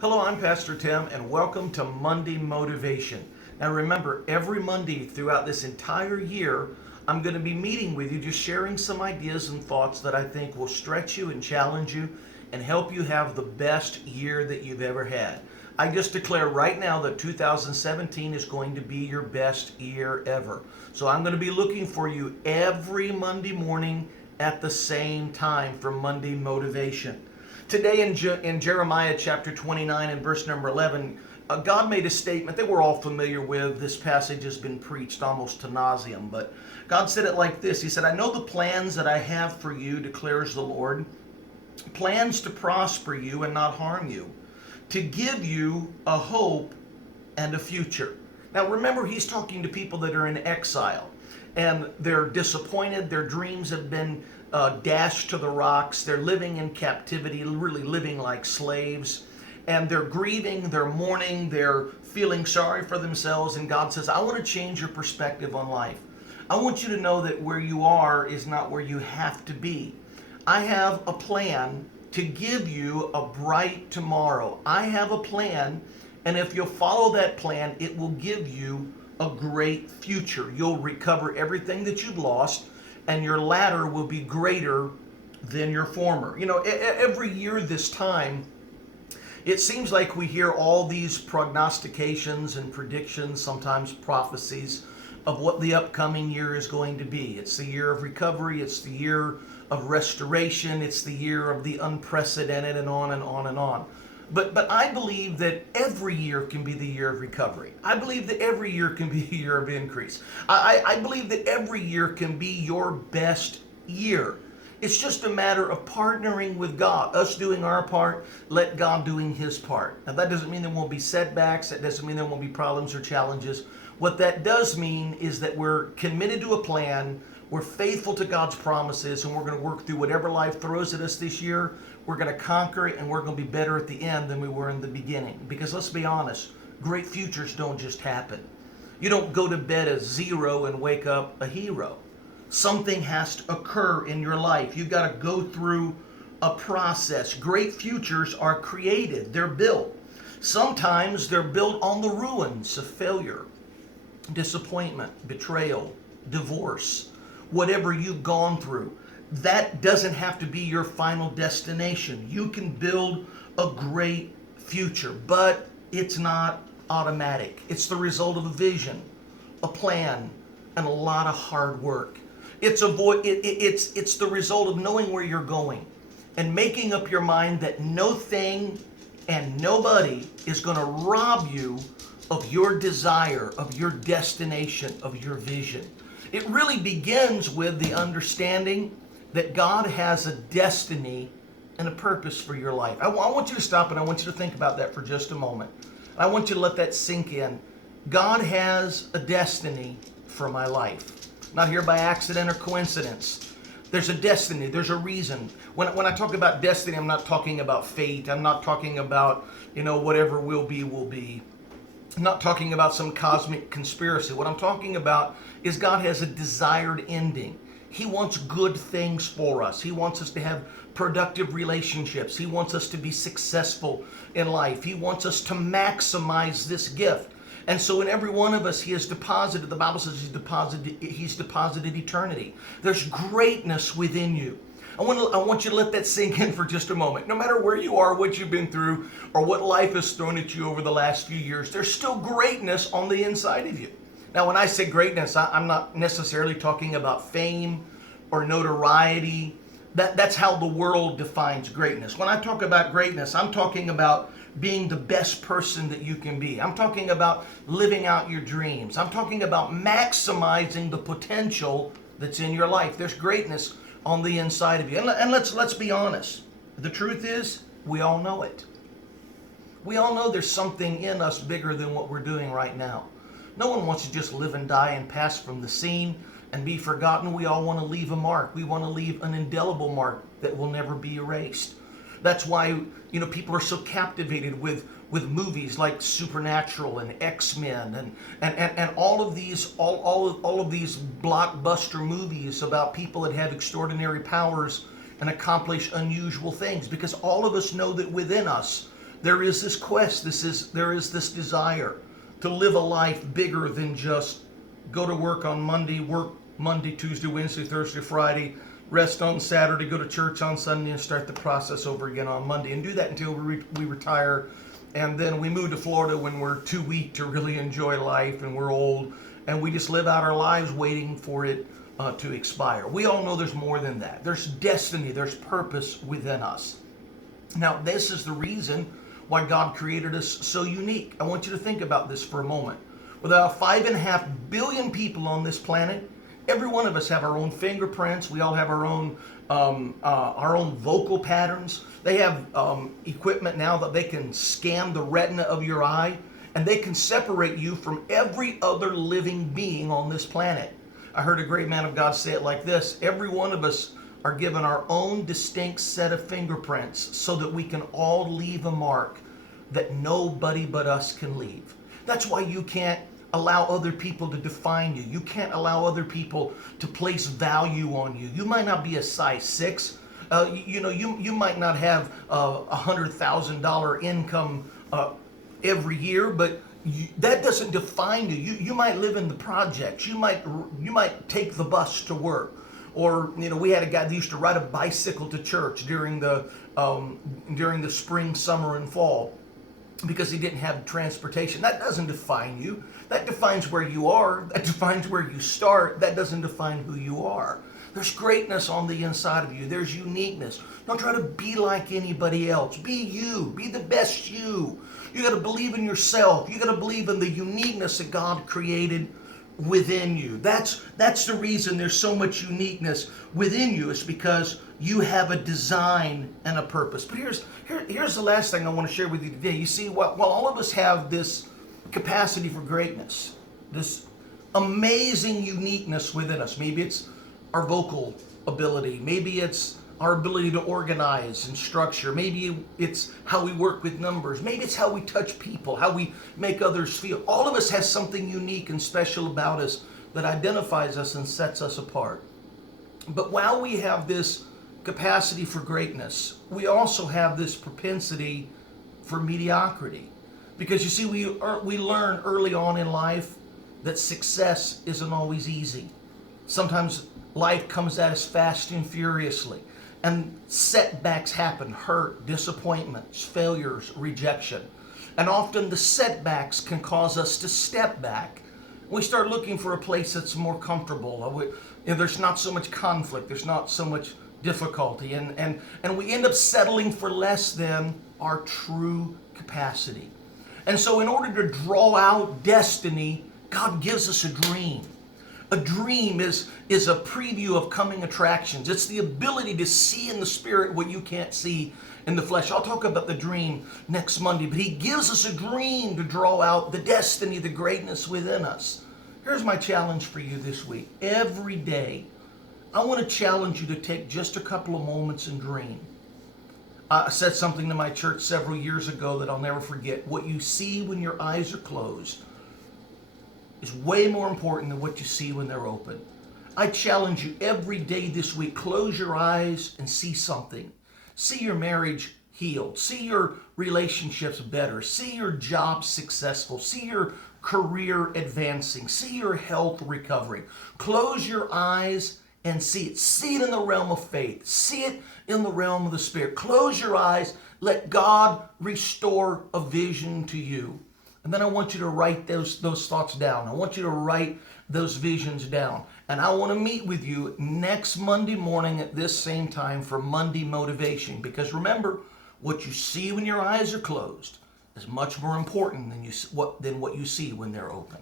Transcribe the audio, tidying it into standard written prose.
Hello, I'm Pastor Tim, and welcome to Monday Motivation. Now remember, every Monday throughout this entire year, I'm going to be meeting with you, just sharing some ideas and thoughts that I think will stretch you and challenge you and help you have the best year that you've ever had. I just declare right now that 2017 is going to be your best year ever. So I'm going to be looking for you every Monday morning at the same time for Monday Motivation. Today in Jeremiah chapter 29 and verse number 11, God made a statement that we're all familiar with. This passage has been preached almost to nauseam, but God said it like this. He said, I know the plans that I have for you, declares the Lord, plans to prosper you and not harm you, to give you a hope and a future. Now remember, he's talking to people that are in exile and they're disappointed. Their dreams have been dashed to the rocks. They're living in captivity, really living like slaves. And they're grieving, they're mourning, they're feeling sorry for themselves. And God says, I want to change your perspective on life. I want you to know that where you are is not where you have to be. I have a plan to give you a bright tomorrow. I have a plan, and if you'll follow that plan, it will give you a great future. You'll recover everything that you've lost, and your latter will be greater than your former. You know, every year this time, it seems like we hear all these prognostications and predictions, sometimes prophecies, of what the upcoming year is going to be. It's the year of recovery, it's the year of restoration, it's the year of the unprecedented, and on and on and on. But I believe that every year can be the year of recovery. I believe that every year can be a year of increase. I believe that every year can be your best year. It's just a matter of partnering with God, us doing our part, let God doing his part. Now that doesn't mean there won't be setbacks, that doesn't mean there won't be problems or challenges. What that does mean is that we're committed to a plan, we're faithful to God's promises, and we're going to work through whatever life throws at us this year. We're going to conquer it, and we're going to be better at the end than we were in the beginning. Because let's be honest, great futures don't just happen. You don't go to bed a zero and wake up a hero. Something has to occur in your life. You've got to go through a process. Great futures are created. They're built. Sometimes they're built on the ruins of failure, disappointment, betrayal, divorce, whatever you've gone through. That doesn't have to be your final destination. You can build a great future, but it's not automatic. It's the result of a vision, a plan, and a lot of hard work. It's the result of knowing where you're going and making up your mind that no thing and nobody is going to rob you of your desire, of your destination, of your vision. It really begins with the understanding that God has a destiny and a purpose for your life. I want you to stop and I want you to think about that for just a moment. I want you to let that sink in. God has a destiny for my life. Not here by accident or coincidence. There's a destiny, there's a reason. When I talk about destiny, I'm not talking about fate. I'm not talking about, whatever will be, will be. I'm not talking about some cosmic conspiracy. What I'm talking about is God has a desired ending. He wants good things for us. He wants us to have productive relationships. He wants us to be successful in life. He wants us to maximize this gift. And so in every one of us, he has deposited, the Bible says he's deposited eternity. There's greatness within you. I want you to let that sink in for just a moment. No matter where you are, what you've been through, or what life has thrown at you over the last few years, there's still greatness on the inside of you. Now, when I say greatness, I'm not necessarily talking about fame or notoriety. That's how the world defines greatness. When I talk about greatness, I'm talking about being the best person that you can be. I'm talking about living out your dreams. I'm talking about maximizing the potential that's in your life. There's greatness on the inside of you. And let's be honest. The truth is, we all know it. We all know there's something in us bigger than what we're doing right now. No one wants to just live and die and pass from the scene and be forgotten. We all want to leave a mark. We want to leave an indelible mark that will never be erased. That's why, people are so captivated with movies like Supernatural and X-Men and all of these blockbuster movies about people that have extraordinary powers and accomplish unusual things, because all of us know that within us There is this quest, there is this desire to live a life bigger than just go to work on Monday, work Monday, Tuesday, Wednesday, Thursday, Friday, rest on Saturday, go to church on Sunday, and start the process over again on Monday, and do that until we retire, and then we move to Florida when we're too weak to really enjoy life, and we're old, and we just live out our lives waiting for it to expire. We all know there's more than that. There's destiny, there's purpose within us. Now, this is the reason why God created us so unique. I want you to think about this for a moment. With about 5.5 billion people on this planet, every one of us have our own fingerprints. We all have our own vocal patterns. They have equipment now that they can scan the retina of your eye, and they can separate you from every other living being on this planet. I heard a great man of God say it like this: every one of us are given our own distinct set of fingerprints so that we can all leave a mark that nobody but us can leave. That's why you can't allow other people to define you. You can't allow other people to place value on you. You might not be a size 6. You might not have a $100,000 income every year, but that doesn't define you. You might live in the projects. You might take the bus to work. Or, we had a guy that used to ride a bicycle to church during the spring, summer, and fall because he didn't have transportation. That doesn't define you. That defines where you are. That defines where you start. That doesn't define who you are. There's greatness on the inside of you. There's uniqueness. Don't try to be like anybody else. Be you. Be the best you. You got to believe in yourself. You got to believe in the uniqueness that God created within you. That's the reason there's so much uniqueness within you, is because you have a design and a purpose. But here's the last thing I want to share with you today. You see, while all of us have this capacity for greatness, this amazing uniqueness within us, maybe it's our vocal ability, maybe it's our ability to organize and structure, maybe it's how we work with numbers, maybe it's how we touch people, how we make others feel. All of us has something unique and special about us that identifies us and sets us apart. But while we have this capacity for greatness, we also have this propensity for mediocrity. Because you see, we learn early on in life that success isn't always easy. Sometimes life comes at us fast and furiously, and setbacks happen: hurt, disappointments, failures, rejection. And often the setbacks can cause us to step back. We start looking for a place that's more comfortable. There's not so much conflict, there's not so much difficulty, and we end up settling for less than our true capacity. And so in order to draw out destiny, God gives us a dream. A dream is a preview of coming attractions. It's the ability to see in the spirit what you can't see in the flesh. I'll talk about the dream next Monday, but He gives us a dream to draw out the destiny, the greatness within us. Here's my challenge for you this week. Every day, I want to challenge you to take just a couple of moments and dream. I said something to my church several years ago that I'll never forget. What you see when your eyes are closed is way more important than what you see when they're open. I challenge you every day this week, close your eyes and see something. See your marriage healed. See your relationships better. See your job successful. See your career advancing. See your health recovering. Close your eyes and see it. See it in the realm of faith. See it in the realm of the Spirit. Close your eyes. Let God restore a vision to you. And then I want you to write those thoughts down. I want you to write those visions down. And I want to meet with you next Monday morning at this same time for Monday Motivation. Because remember, what you see when your eyes are closed is much more important than what you see when they're open.